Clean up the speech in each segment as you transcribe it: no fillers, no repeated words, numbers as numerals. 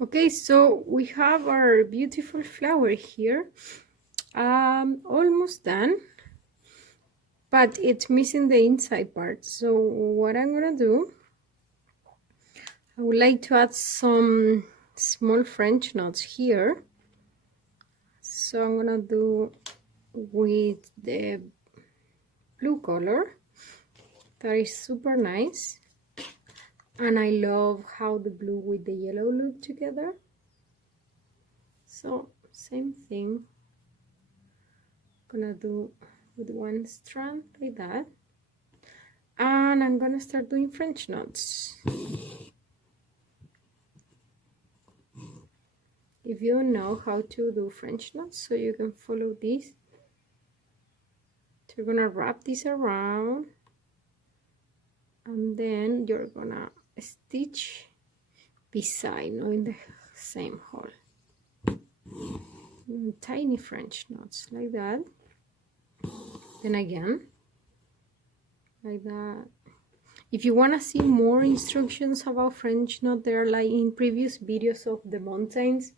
Okay, so we have our beautiful flower here. Almost done, but it's missing the inside part. So what I'm gonna do, I would like to add some small French knots here. So I'm gonna do with the blue color. That is super nice. And I love how the blue with the yellow look together. So same thing, gonna do with one strand like that, and I'm gonna start doing French knots. If you don't know how to do French knots, so you can follow this. So you're gonna wrap this around, and then you're gonna stitch beside, not in the same hole. Tiny French knots like that. Then again, like that. If you want to see more instructions about French knot, there are like in previous videos of the mountains.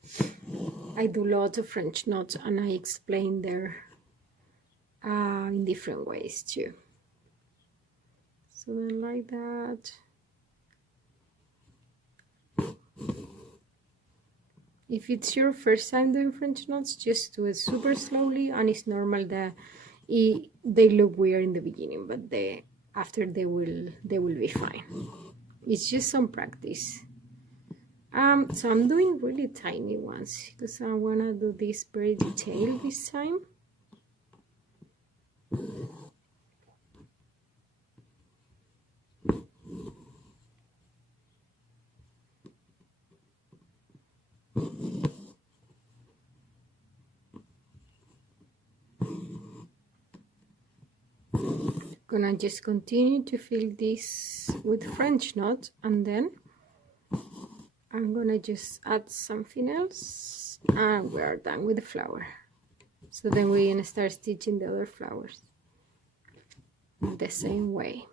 I do lots of French knots and I explain there in different ways too. So then like that. If it's your first time doing French knots, just do it super slowly, and it's normal that they look weird in the beginning, but after they will be fine. It's just some practice. So I'm doing really tiny ones because I want to do this very detailed this time. Gonna just continue to fill this with French knots, and then I'm gonna just add something else, and we are done with the flower. So then we're gonna start stitching the other flowers the same way.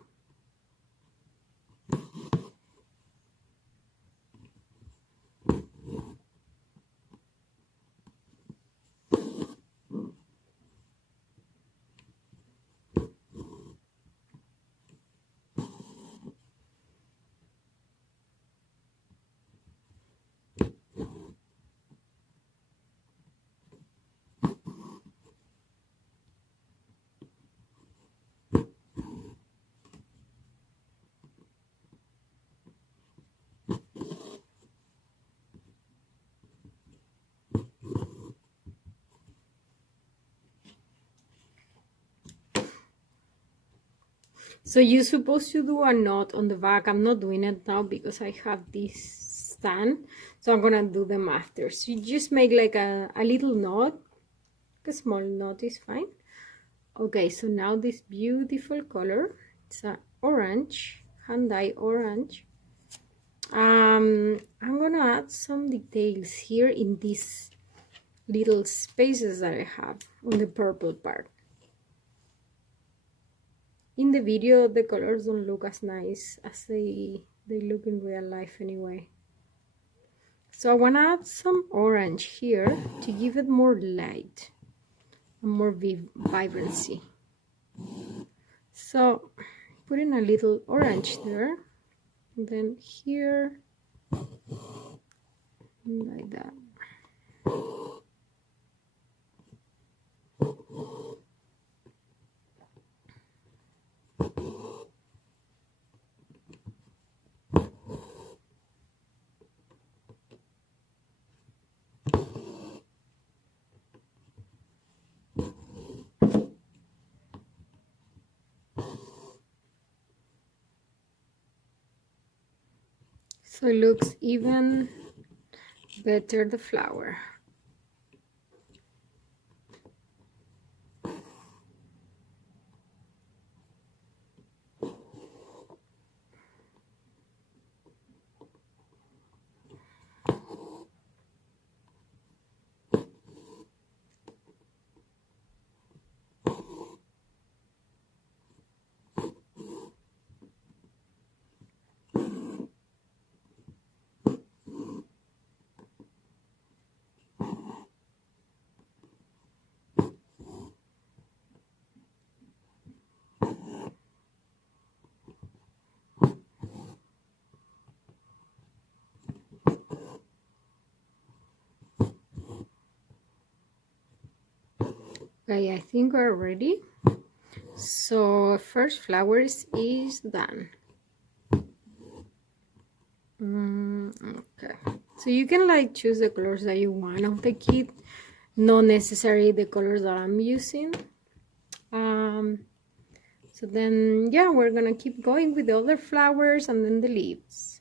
So you're supposed to do a knot on the back. I'm not doing it now because I have this stand, so I'm gonna do them after. So you just make like a little knot. A small knot is fine. Okay, so now this beautiful color, it's an orange, hand-dye orange. I'm gonna add some details here in these little spaces that I have on the purple part. In the video, the colors don't look as nice as they look in real life anyway. So I want to add some orange here to give it more light and more vibrancy. So putting a little orange there, and then here, like that. So it looks even better, the flower. Okay, I think we're ready. So first flowers is done. Okay, so you can like choose the colors that you want of the kit, not necessarily the colors that I'm using. So then, yeah, we're gonna keep going with the other flowers and then the leaves.